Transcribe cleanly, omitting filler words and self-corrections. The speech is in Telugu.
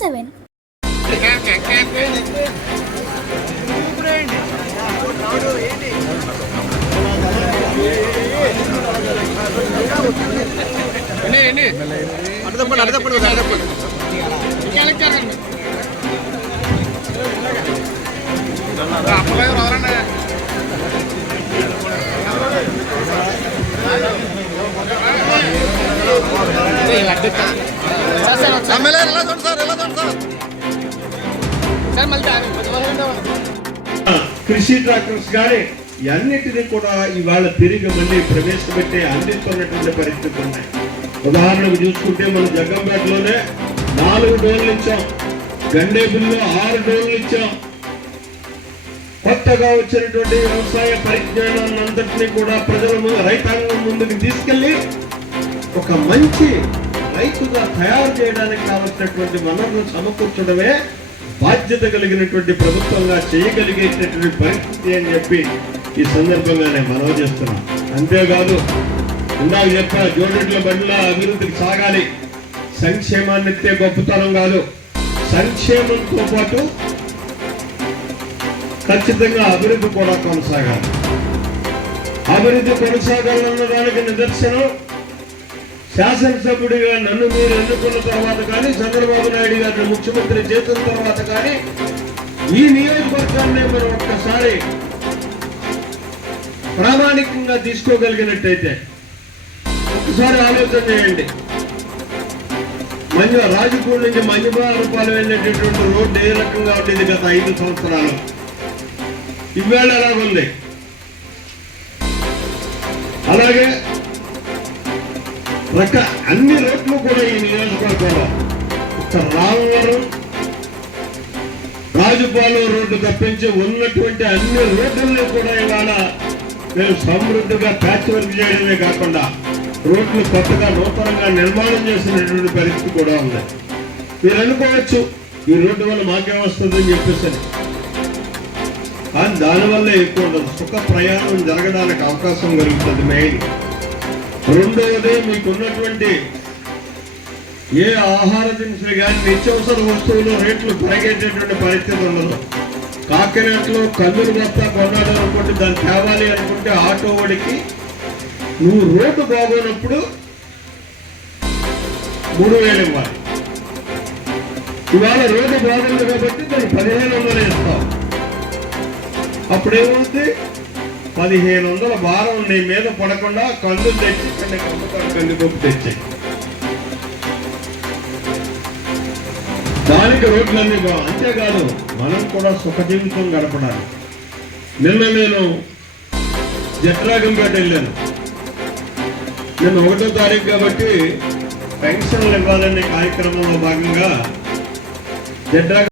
7. కృషి ట్రాక్టర్స్ కానీ అన్నిటినీ కూడా ఇవాళ తిరిగి మళ్ళీ ప్రవేశపెట్టి అందిస్తున్నటువంటి పరిస్థితులు ఉన్నాయి. ఉదాహరణకు చూసుకుంటే మనం జగ్గంపేటలోనే 4 డోర్లు ఇచ్చాం, గండేపుల్లో 6 డోర్లు ఇచ్చాం. కొత్తగా వచ్చినటువంటి వ్యవసాయ పరిజ్ఞానాన్ని అంతటినీ కూడా ప్రజల రైతాంగం ముందుకు తీసుకెళ్లి ఒక మంచి రైతుగా తయారు చేయడానికి కావలసినటువంటి వనరులు సమకూర్చడమే బాధ్యత కలిగినటువంటి ప్రభుత్వంగా చేయగలిగేటటువంటి పరిస్థితి అని చెప్పి ఈ సందర్భంగా నేను మనవి చేస్తున్నాను. అంతేకాదు, ఇందాక చెప్పా జోడెడ్ల బండ్ల అభివృద్ధికి సాగాలి. సంక్షేమాన్ని ఎత్తే గొప్పతనం కాదు, సంక్షేమంతో పాటు ఖచ్చితంగా అభివృద్ధి కూడా కొనసాగాలి. అభివృద్ధి కొనసాగాలన్న దానికి నిదర్శనం శాసనసభ్యుడిగా నన్ను మీరు ఎన్నుకున్న తర్వాత కానీ, చంద్రబాబు నాయుడు గారిని ముఖ్యమంత్రి చేసిన తర్వాత కానీ, ఈ నియోజకవర్గాన్ని మనం ఒక్కసారి ప్రామాణికంగా తీసుకోగలిగినట్టయితే ఒకసారి ఆలోచన చేయండి. రాజకీయ నుంచి మంజుబారపాలెం వెళ్ళేటటువంటి రోడ్డు ఏ రకంగా ఉండేది గత 5 సంవత్సరాలు, ఇవాళ ఎలా ఉంది? అలాగే అన్ని రోడ్లు కూడా ఈ నియోజకవర్గంలో రామవరం రాజుపాలెం రోడ్డు తప్పించి ఉన్నటువంటి అన్ని రోడ్లను కూడా ఇవాళ మేము సమృద్ధిగా ప్యాచ్ వర్క్ చేయడమే కాకుండా రోడ్లు కొత్తగా నూతనంగా నిర్మాణం చేసినటువంటి పరిస్థితి కూడా ఉంది. మీరు అనుకోవచ్చు ఈ రోడ్డు వల్ల మాకేం వస్తుందని చెప్పేసి, కానీ దానివల్ల ఎక్కువ ఉండదు, సుఖ ప్రయాణం జరగడానికి అవకాశం కలుగుతుంది. మెయిన్ రెండవది, మీకున్నటువంటి ఏ ఆహార దినుసులు కానీ నిత్యావసర వస్తువులు రేట్లు పెరిగేటటువంటి పరిస్థితి ఉండదు. కాకినాడలో కల్లులు మొత్తం కొన్నాడు అనుకుంటే దాన్ని తేవాలి అనుకుంటే ఆటో వాడికి నువ్వు రోడ్డు బాగోనప్పుడు 3000 ఇవ్వాలి. ఇవాళ రోడ్డు బాగుంది కాబట్టి దాన్ని 1500 ఇస్తావు. అప్పుడేమవుతుంది? 1500 భారం నీ మీద పడకుండా కందులు తెచ్చి కందిపప్పు తెచ్చాయి. దానికి రోడ్లన్నీ అంతేకాదు, మనం కూడా సుఖ జీవితం గడపడాలి. నిన్న నేను జట్రాగంపేట వెళ్ళాను. నిన్న 1వ తారీఖు కాబట్టి పెన్షన్లు ఇవ్వాలనే కార్యక్రమంలో భాగంగా జట్రాగం